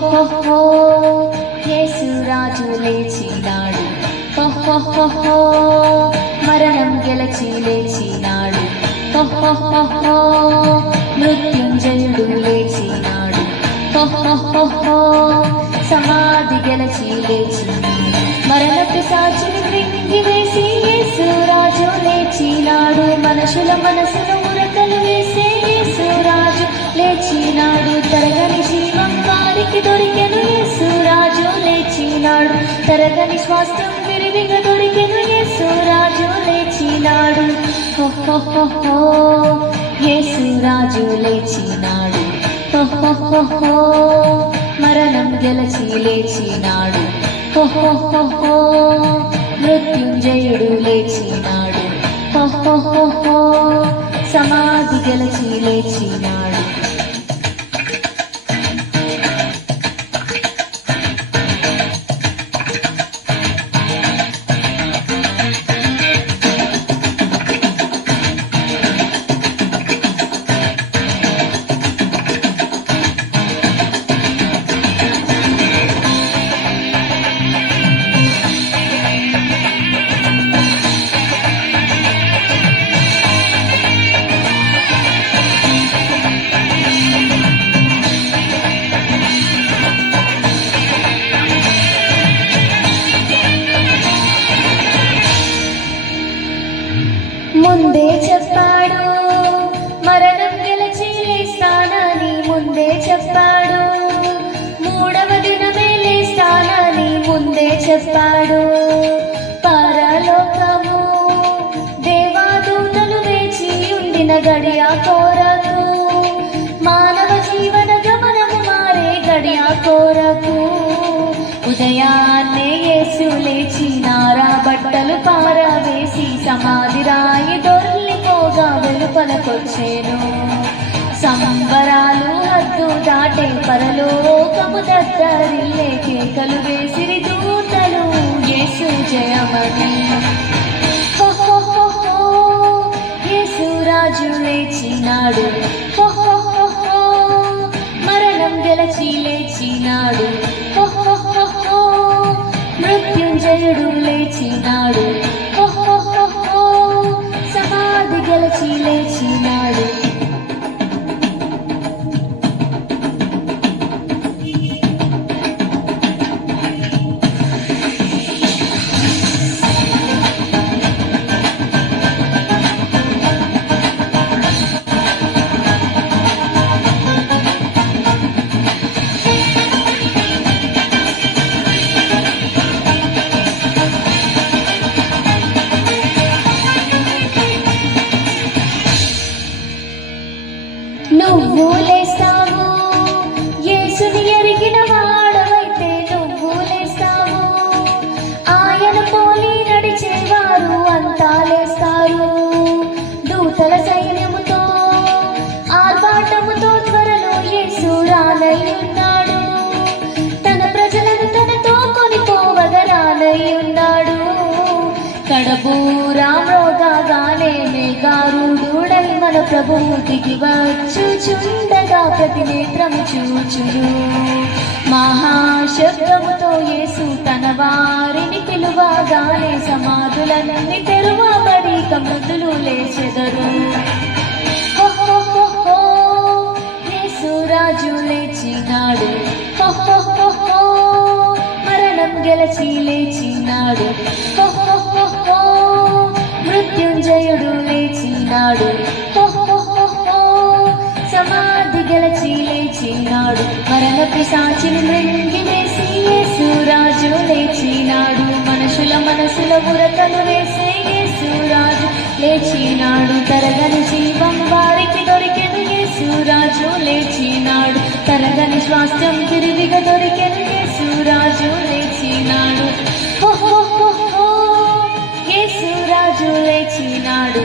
హో యేసురాజు లేచినాడు, హో మరణం గెలిచి లేచినాడు, హో మృత్యుంజయుడు లేచినాడు, హో సమాధి గెలిచి లేచినాడు, మరణపు సాక్షిని మృంగివేసి యేసురాజు లేచినాడు, మనుషుల మనసును ఉరకలు వేసే యేసురాజు లేచినాడు, తరగని జీవం వారికి దొరికెను యేసురాజు లేచినాడు, తరగని స్వాస్థ్యం విరివిగా దొరికెను యేసురాజు లేచినాడు, హో యేసురాజు లేచినాడు, హో మరణం గెలిచి లేచినాడు, హో మృత్యుంజయుడు లేచినాడు, హో సమాధి గెలిచి లేచినాడు. ముందే చెప్పాడు మరణం గెలిచి లేస్తానని, ముందే చెప్పాడు మూడవ దినమే లేస్తానని, ముందే చెప్పాడు పరలోకము దేవదూతలు వేచి ఉండిన గడియ కోరకు, మానవ జీవన గమనము మారే గడియ కోరకు, ఉదయాన్నే యేసు లేచినారా, బట్టలు పారవేసి సమాధి రాయి దొర్లిపోగా వెలుపలకొచ్చేను, సంబరాలు హద్దు దాటే పరలోకము దద్దరిల్లే, కేకలు వేసిరి దూతలు యేసు జయమని, హో యేసురాజు లేచినాడు, హో మరణం గెలిచి లేచినాడు, హో మృత్యుంజయుడు లేచినాడు, హో సమాధి గెలిచి లేచినాడు. నువ్వు లేస్తావు యేసుని ఎరిగిన వాడవైతే, నువ్వు లేస్తావు ఆయన పోలి నడిచేవారు అంతా లేస్తారు, దూతల సైన్యముతో ఆర్భాటముతో త్వరలో యేసు రానయ్యున్నాడు, తన ప్రజలను తనతో కొనిపోవగా రానయ్యున్నాడు, కడబూరా మ్రోగానే మేఘారూఢుడై మన ప్రభువు దిగి వచ్చుచుండగా ప్రతి నేత్రము చూచును, మహాశబ్దముతో యేసు తన వారిని పిలువగానే సమాధులన్నీ తెరువబడి మృతులు లేచెదరు, హో యేసురాజు లేచినాడు, హో మరణం గెలిచి లేచినాడు, హో మృత్యుంజయుడు లేచినాడు, హో సమాధి గెలిచి లేచినాడు, మరణ పిశాచిని మృంగివేసి యేసురాజు లేచినాడు, మనుషుల మనసుల ఉరకలు వేసే యేసురాజు లేచినాడు, తరగని జీవం వారికి దొరికెను యేసురాజు లేచినాడు, తరగని స్వాస్థ్యం తిరివిగా దొరికెను యేసురాజు లేచినాడు, హో యేసురాజు లేచినాడు.